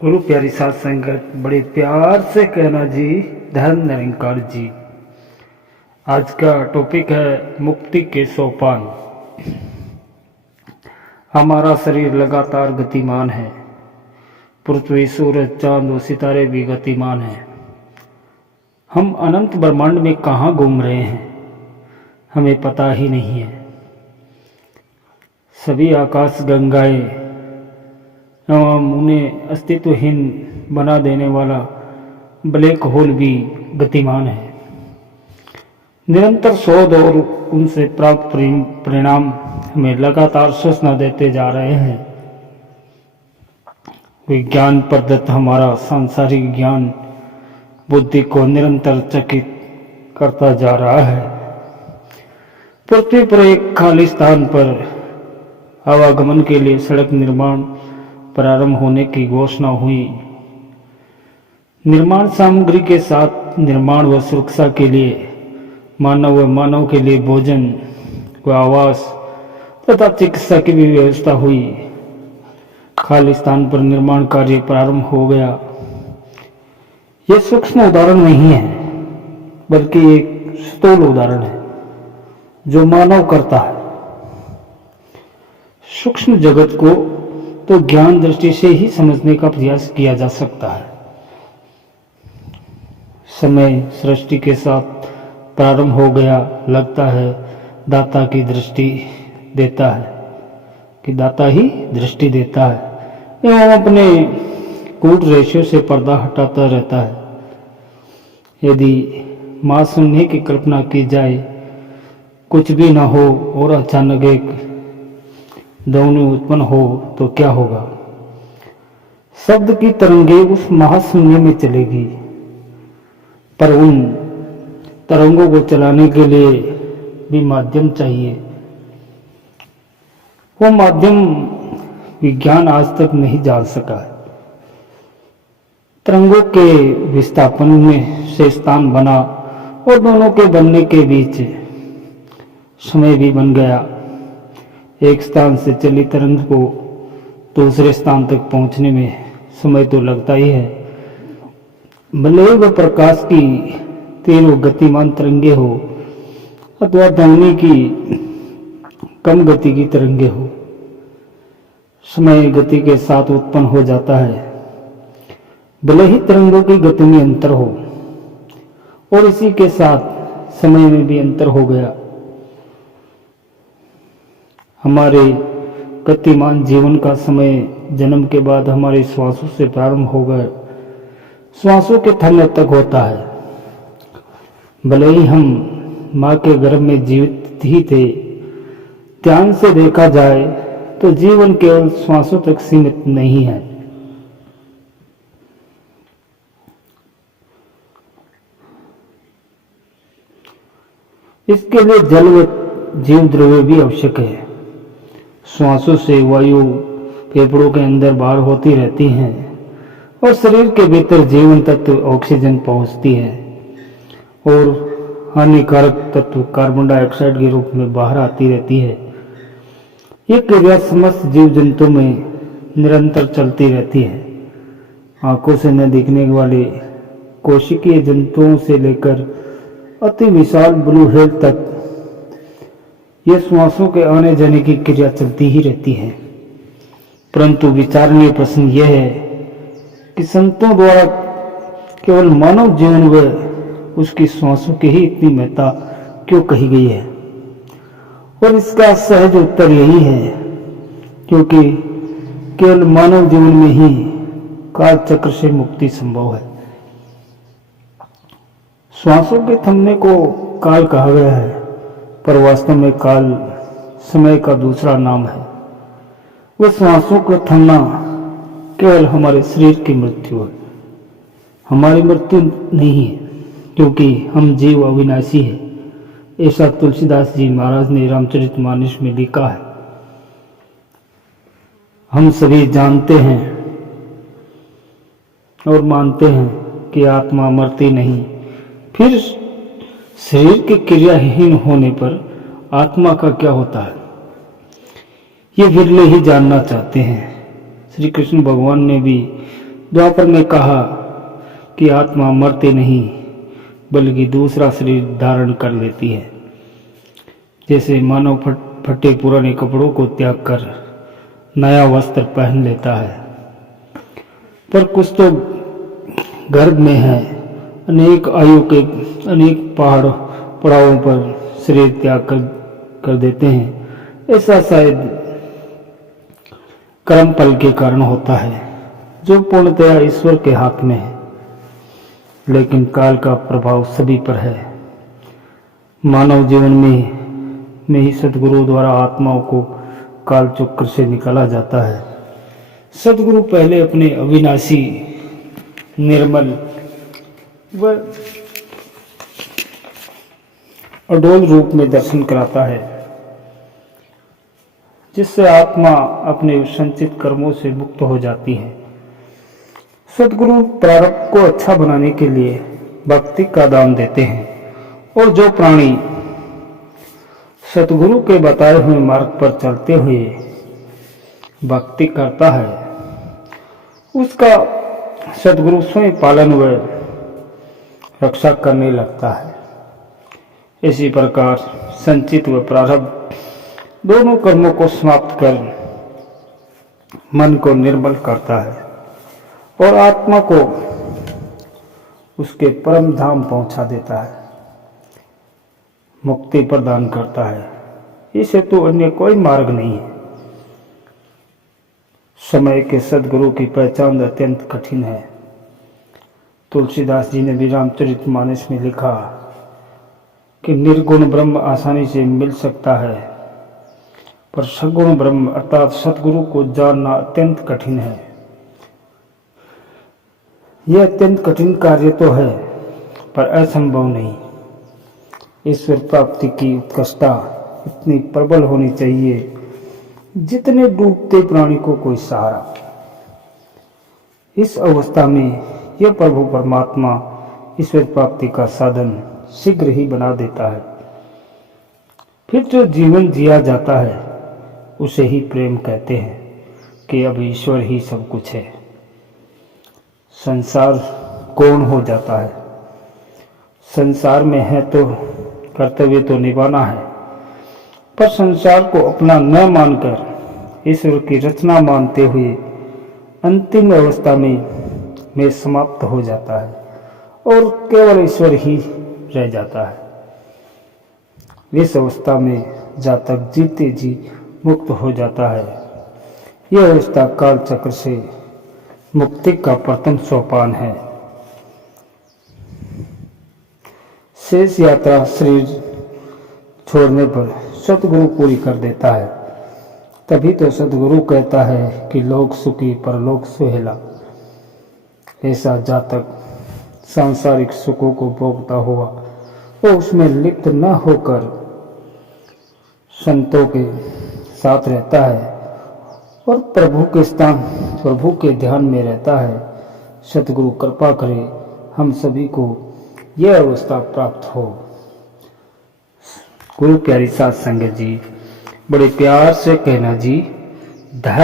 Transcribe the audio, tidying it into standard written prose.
गुरु प्यारी साध संगत, बड़े प्यार से कहना जी, धर्म निरंकार जी। आज का टॉपिक है मुक्ति के सोपान। हमारा शरीर लगातार गतिमान है। पृथ्वी, सूरज, चांद और सितारे भी गतिमान हैं। हम अनंत ब्रह्मांड में कहाँ घूम रहे हैं हमें पता ही नहीं है। सभी आकाश गंगाएं एवं उन्हें अस्तित्वहीन बना देने वाला ब्लैक होल भी गतिमान है। निरंतर शोध और उनसे प्राप्त परिणाम हमें लगातार सूचना देते जा रहे हैं। विज्ञान प्रदत्त हमारा सांसारिक ज्ञान बुद्धि को निरंतर चकित करता जा रहा है। पृथ्वी पर एक खाली स्थान पर आवागमन के लिए सड़क निर्माण प्रारंभ होने की घोषणा हुई। निर्माण सामग्री के साथ निर्माण व सुरक्षा के लिए मानव के लिए भोजन व आवास तथा चिकित्सा की भी व्यवस्था हुई। खाली स्थान पर निर्माण कार्य प्रारंभ हो गया। यह सूक्ष्म उदाहरण नहीं है, बल्कि एक स्थूल उदाहरण है जो मानव करता है। सूक्ष्म जगत को तो ज्ञान दृष्टि से ही समझने का प्रयास किया जा सकता है। समय सृष्टि के साथ प्रारंभ हो गया। लगता है दाता की दृष्टि देता है कि दाता ही दृष्टि देता है एवं अपने कूट रेशों से पर्दा हटाता रहता है। यदि मां शून्य की कल्पना की जाए, कुछ भी न हो और अचानक एक ध्वनि उत्पन्न हो तो क्या होगा? शब्द की तरंगे उस महाशून्य में चलेगी, पर उन तरंगों को चलाने के लिए भी माध्यम चाहिए। वो माध्यम विज्ञान आज तक नहीं जान सका है। तरंगों के विस्थापन में से स्थान बना और दोनों के बनने के बीच समय भी बन गया। एक स्थान से चली तरंग को दूसरे स्थान तक पहुंचने में समय तो लगता ही है। भले ही वह प्रकाश की तीव्र गतिमान तरंगे हो अथवा ध्वनि की कम गति की तरंगे हो, समय गति के साथ उत्पन्न हो जाता है। भले ही तरंगों की गति में अंतर हो और इसी के साथ समय में भी अंतर हो गया। हमारे गतिमान जीवन का समय जन्म के बाद हमारे श्वासों से प्रारंभ हो गए श्वासों के थमने तक होता है। भले ही हम मां के गर्भ में जीवित ही थे, ध्यान से देखा जाए तो जीवन केवल श्वासों तक सीमित नहीं है। इसके लिए जल व जीव द्रव्य भी आवश्यक है। श्वासों से वायु फेफड़ों के अंदर बाहर होती रहती हैं और शरीर के भीतर जीवन तत्व ऑक्सीजन पहुंचती है और हानिकारक तत्व कार्बन डाइऑक्साइड के रूप में बाहर आती रहती है। ये क्रिया समस्त जीव जंतु में निरंतर चलती रहती है। आंखों से न दिखने वाले कोशिकीय जंतुओं से लेकर अति विशाल ब्लू व्हेल तक यह श्वासों के आने जाने की क्रिया चलती ही रहती है। परंतु विचारणीय प्रश्न यह है कि संतों द्वारा केवल मानव जीवन व उसकी श्वासों की ही इतनी महत्ता क्यों कही गई है? और इसका सहज उत्तर यही है क्योंकि केवल मानव जीवन में ही काल चक्र से मुक्ति संभव है। श्वासों के थमने को काल कहा गया है, पर वास्तव में काल समय का दूसरा नाम है। वह श्वासों का थमना केवल हमारे शरीर की मृत्यु है, हमारी मृत्यु नहीं है, क्योंकि हम जीव अविनाशी है। ऐसा तुलसीदास जी महाराज ने रामचरितमानस में लिखा है। हम सभी जानते हैं और मानते हैं कि आत्मा मरती नहीं, फिर शरीर के क्रियाहीन होने पर आत्मा का क्या होता है, ये विरले ही जानना चाहते हैं। श्री कृष्ण भगवान ने भी द्वापर में कहा कि आत्मा मरती नहीं बल्कि दूसरा शरीर धारण कर लेती है। जैसे मानव फटे पुराने कपड़ों को त्याग कर नया वस्त्र पहन लेता है, पर कुछ तो गर्भ में है, अनेक आयु के अनेक पड़ावों पर शरीर त्याग कर देते हैं। ऐसा शायद कर्म फल के कारण होता है जो पूर्णतया ईश्वर के हाथ में है, लेकिन काल का प्रभाव सभी पर है। मानव जीवन में ही सद्गुरु द्वारा आत्माओं को काल चक्र से निकाला जाता है। सद्गुरु पहले अपने अविनाशी, निर्मल व अडोल रूप में दर्शन कराता है, जिससे आत्मा अपने संचित कर्मों से मुक्त हो जाती है। सद्गुरु प्रारब्ध को अच्छा बनाने के लिए भक्ति का दान देते हैं, और जो प्राणी सद्गुरु के बताए हुए मार्ग पर चलते हुए भक्ति करता है, उसका सद्गुरु स्वयं पालन व रक्षा करने लगता है। इसी प्रकार संचित व प्रारब्ध दोनों कर्मों को समाप्त कर मन को निर्मल करता है और आत्मा को उसके परम धाम पहुंचा देता है, मुक्ति प्रदान करता है। इसे तो अन्य कोई मार्ग नहीं है। समय के सद्गुरु की पहचान अत्यंत कठिन है। तुलसीदास जी ने भी रामचरितमानस में लिखा कि निर्गुण ब्रह्म आसानी से मिल सकता है, पर सगुण ब्रह्म अर्थात सद्गुरु को जानना अत्यंत कठिन है। यह अत्यंत कठिन कार्य तो है, पर असंभव नहीं। ईश्वर प्राप्ति की उत्कर्षता इतनी प्रबल होनी चाहिए जितने डूबते प्राणी को कोई सहारा। इस अवस्था में यह प्रभु परमात्मा ईश्वर प्राप्ति का साधन शीघ्र ही बना देता है। फिर जो जीवन जिया जाता है उसे ही प्रेम कहते हैं कि अब ईश्वर ही सब कुछ है। संसार गौण हो जाता है। संसार में है तो कर्तव्य तो निभाना है, पर संसार को अपना न मानकर ईश्वर की रचना मानते हुए अंतिम अवस्था में समाप्त हो जाता है और केवल ईश्वर ही रह जाता है। इस अवस्था में जातक जीते जी मुक्त हो जाता है। यह अवस्था काल चक्र से मुक्ति का प्रथम सोपान है। शेष यात्रा शरीर छोड़ने पर सतगुरु पूरी कर देता है। तभी तो सतगुरु कहता है कि लोक सुखी परलोक सुहेला। ऐसा जातक सांसारिक सुखों को भोगता हुआ वो उसमें लिप्त न होकर संतों के साथ रहता है और प्रभु के स्थान, प्रभु के ध्यान में रहता है। सतगुरु कृपा करे हम सभी को यह अवस्था प्राप्त हो। गुरु प्यारी साध संगत जी, बड़े प्यार से कहना जी।